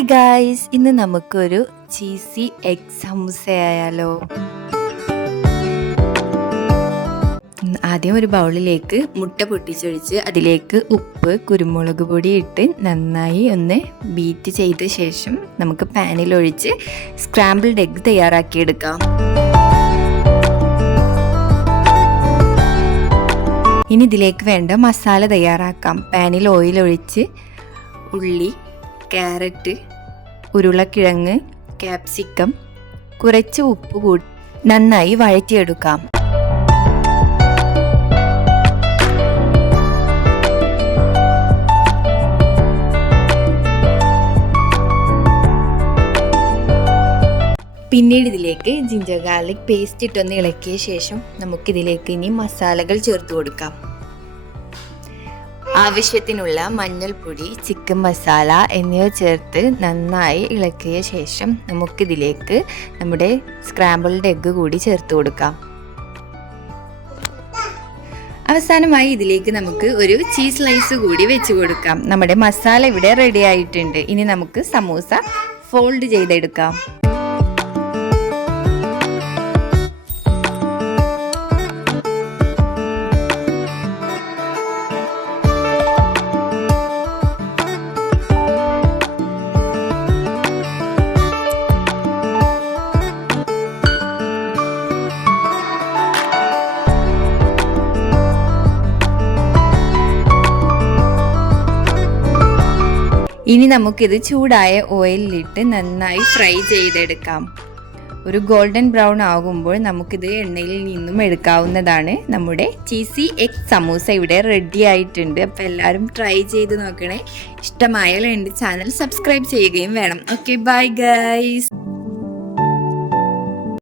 Hi guys, ഇന്ന് നമുക്കൊരു cheesy egg samosa ആയാലോ. ആദ്യം ഒരു ബൗളിലേക്ക് മുട്ട പൊട്ടിച്ചൊഴിച്ച് അതിലേക്ക് ഉപ്പ്, കുരുമുളക് പൊടി ഇട്ട് നന്നായി ഒന്ന് ബീറ്റ് ചെയ്ത ശേഷം നമുക്ക് പാനിൽ ഒഴിച്ച് സ്ക്രാമ്പിൾഡ് എഗ് തയ്യാറാക്കിയെടുക്കാം. ഇനി ഇതിലേക്ക് വേണ്ട മസാല തയ്യാറാക്കാം. പാനിൽ ഓയിൽ ഒഴിച്ച് ഉള്ളി, ക്യാരറ്റ്, ഉരുളക്കിഴങ്ങ്, ക്യാപ്സിക്കം, കുറച്ച് ഉപ്പ് കൂടി നന്നായി വഴറ്റിയെടുക്കാം. പിന്നീട് ഇതിലേക്ക് ജിഞ്ചർ ഗാർലിക് പേസ്റ്റ് ഇട്ടൊന്ന് ഇളക്കിയ ശേഷം നമുക്കിതിലേക്ക് ഇനി മസാലകൾ ചേർത്ത് കൊടുക്കാം. ആവശ്യത്തിനുള്ള മഞ്ഞൾപ്പൊടി, ചിക്കൻ മസാല എന്നിവ ചേർത്ത് നന്നായി ഇളക്കിയ ശേഷം നമുക്കിതിലേക്ക് നമ്മുടെ സ്ക്രാമ്പിൾഡ് എഗ്ഗ് കൂടി ചേർത്ത് കൊടുക്കാം. അവസാനമായി ഇതിലേക്ക് നമുക്ക് ഒരു ചീസ് സ്ലൈസ് കൂടി വെച്ച് കൊടുക്കാം. നമ്മുടെ മസാല ഇവിടെ റെഡി ആയിട്ടുണ്ട്. ഇനി നമുക്ക് സമൂസ ഫോൾഡ് ചെയ്തെടുക്കാം. ഇനി നമുക്കിത് ചൂടായ ഓയിലിട്ട് നന്നായി ഫ്രൈ ചെയ്തെടുക്കാം. ഒരു ഗോൾഡൻ ബ്രൗൺ ആകുമ്പോൾ നമുക്കിത് എണ്ണയിൽ നിന്നും എടുക്കാവുന്നതാണ്. നമ്മുടെ ചീസി എഗ് സമൂസ ഇവിടെ റെഡി ആയിട്ടുണ്ട്. അപ്പോൾ എല്ലാവരും ട്രൈ ചെയ്ത് നോക്കണേ. ഇഷ്ടമായാൽ എൻ്റെ ചാനൽ സബ്സ്ക്രൈബ് ചെയ്യുകയും വേണം. Okay, bye guys.